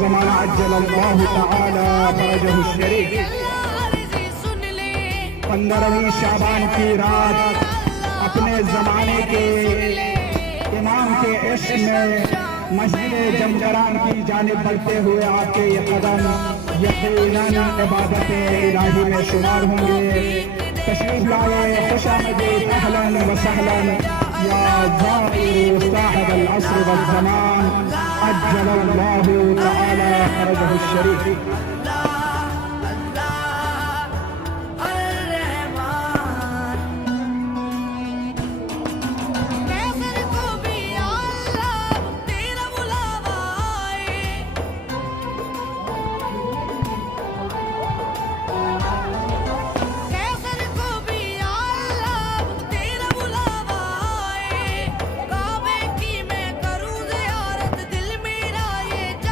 ज़माना अज्जल अल्लाह तआला फरजहु शरीफ। 15वीं शाबान की रात अपने जमाने के इमाम के इश्क में मस्जिद जमजरान की जानिब बढ़ते हुए आपके ये कदम यकीनन इबादत इलाही में शुमार होंगे। तशरीफ लाए, खुशामदीद, अहलन व सहलन या ज़ाइर साहिब अल अस्र वल ज़मान अज्जल अल्लाहु तआला फरजहु शरीफ।